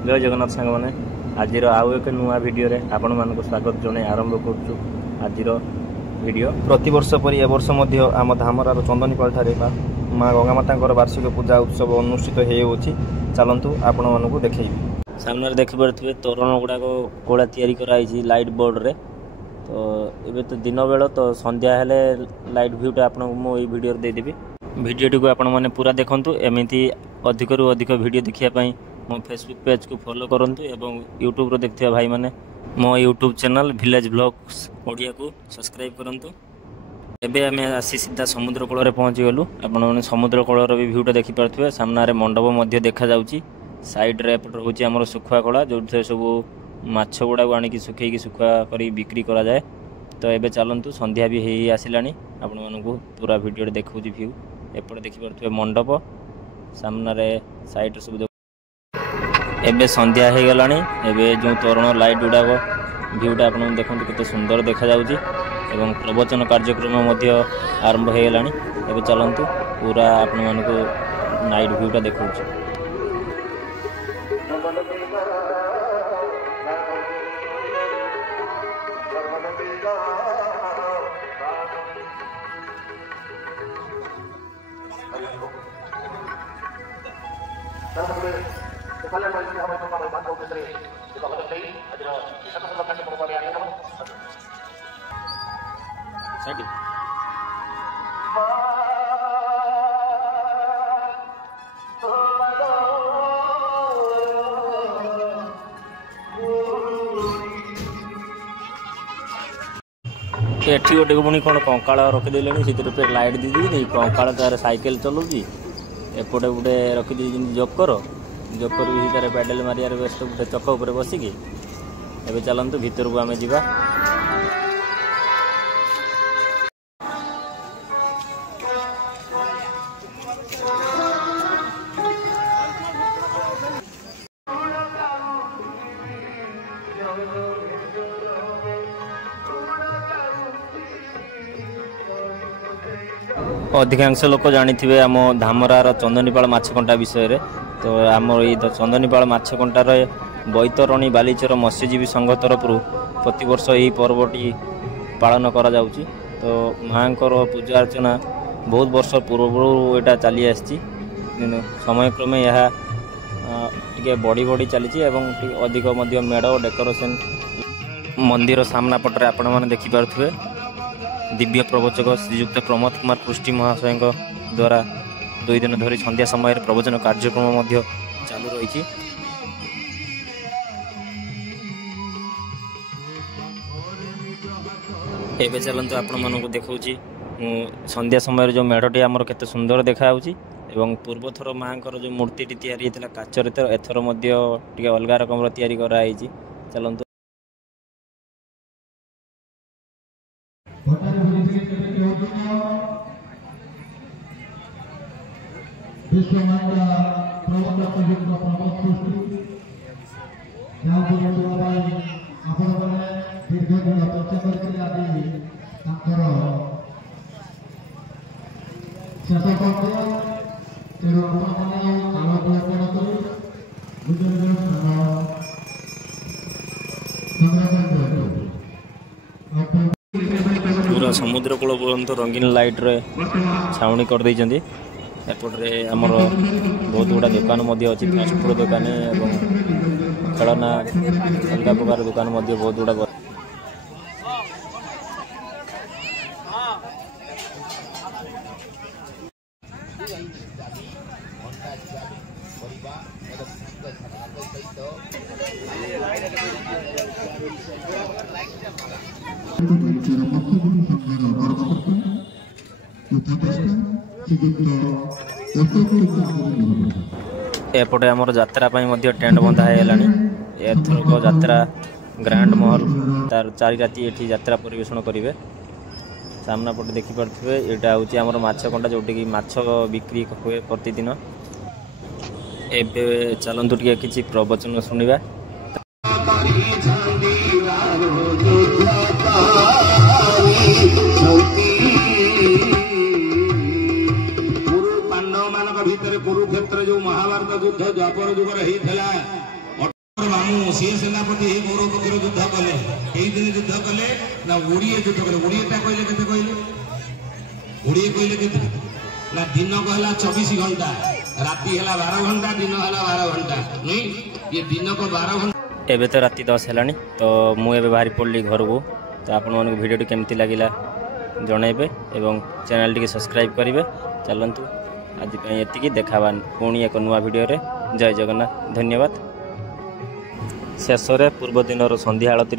जय जगन्नाथ सांग मैंने आज आउ एक नुआ भिडियो रे आपण मानक स्वागत जने आरंभ करूँ। आज भिडियो प्रति वर्ष पर ए वर्ष आम धामरार चंदनीपाल ठारे माँ गंगामाता वार्षिक पूजा उत्सव अनुष्ठित होती। चलतु आपण मानक देखी सामने देखिपे तोरण गुड़ाक कोड़ा तैयारी कराई लाइट बोर्ड रे। तो ये तो दिन बेल तो संध्या हेले लाइट भ्यूटा आपको मुझे भिडियो देदेवी। भिडियोटी को आपण मैंने पूरा देखूँ। एमती अधिक रु अधिक भिडियो देखापी मो फेसबुक पेज को फॉलो करंतु एवं यूट्यूब रो देखथिबा भाई माने मो YouTube channel village blogs Odia को सब्सक्राइब करंतु। एबे आमे आसी सीधा समुद्र कूल रे पहुंची गलु। आपण माने समुद्र कूल रो भी व्यूटा देखि पारथुबे। सामना रे मंडप मध्य देखा जाउची। साइड रे एपट होची हमर सुखुआ कला जो सब माछ गुडा को आनी सुखै की सुखुआ करी बिक्री करा जाए। तो एबे चलंतु संध्या भी हेई आसिलानी। आपण मानकु पूरा वीडियो देखौची व्यू एपट देखि पारथुबे मंडप सामना रे साइड रे सब एबे संध्या हो गलानी। एबे जो तोरण लाइट गुड़ाक भ्यूटा आप देखते केते सुंदर देखा जाउची एवं प्रवचन कार्यक्रम आरंभ हो गलानी। एबे चलंतु पूरा आपण मानकु नाइट भ्यूटा देखौची। एठी गोटे पुणी कौन कंकाल रखिदेले से लाइट दीदी कंकाल तार साइकेल चलाऊँगी। एपटे गोटे रखिदी जोकर जोकर भी तार पैडल मारियार व्यस्त गोटे चक उपर बसिकी। एबे चलंतु भीतर को आमे जिबा। अधिकांश लोक जानी आम धामरार चंदनीपाल माछकंटा विषय। तो आम ये चंदनीपाल माछकंटार बैतरणी बालीचर मत्स्यजीवी संघ तरफ प्रति वर्ष यही पर्वटी पालन करा जाउची। तो माँ पूजा अर्चना बहुत वर्ष पूर्व यहाँ चली आसी। समय क्रमे यह टे बढ़ी बढ़ी चली अधिक मेढ़ डेकोरेशन मंदिर सामना पटरे आपण मैंने देखिपे दिव्य प्रवचक श्रीयुक्त प्रमोद कुमार पृष्टि महाशय द्वारा 2 दिन धरी संध्या समय प्रवचन कार्यक्रम चालू रही। एबे चलंतु आपण मानकु देखौची संध्या समय जो मेढ़टी आमर केते सुंदर देखा एवं पूर्व थर माँ जो मूर्ति तैयारी होता काचर एथर टे अलग रकम तैयारी कराई। चलंतु पूरा समुद्र कूल पर्यंत रंगीन लाइट रे छाउनी कर देइछन्ती। एपटे आमर बहुत गुड़ा दुकान अच्छी फास्ट फूड दुकान एवं खेलना अलग प्रकार दुकान बहुत गुड़ा। एपटे आमर यात्रा टेंट बंधा है। एथरक यात्रा ग्रांड महल तार 4 राति एठी यात्रा परिवेषण करेंगे। सामना पटे देखिपे यहाँ हूँ आमर माछकंटा जोटी की माछ बिक्री हुए प्रतिदिन। एबे चलंतु टिके किछि प्रवचन सुनिबा। पांडव मान भीतर कुरुक्षेत्र जो महाभारत युद्ध द्वापर युग रही सी सेनापति गौरव पक्ष युद्ध कले कई दिन युद्ध कले ना ओडिए युद्ध कले ओडिएटा कहले केते कहले ओडिए कहले केते ना दिन कहला 24 घंटा राति हला 12 घंटा दिन हला 12 घंटा नहीं ये दिन को 12 घंटा एबे तो राति 10 हेलानी तो मु एबे बाहरी पड़ली घर को तो आपण मन वीडियो केमती लागिला जणैबे एवं चैनल टी सब्सक्राइब करिवे चलंतु आज ये देखाबान पुणी एक नुआ वीडियो रे जय जगन्नाथ धन्यवाद शेष पूर्व दिन संध्या आलती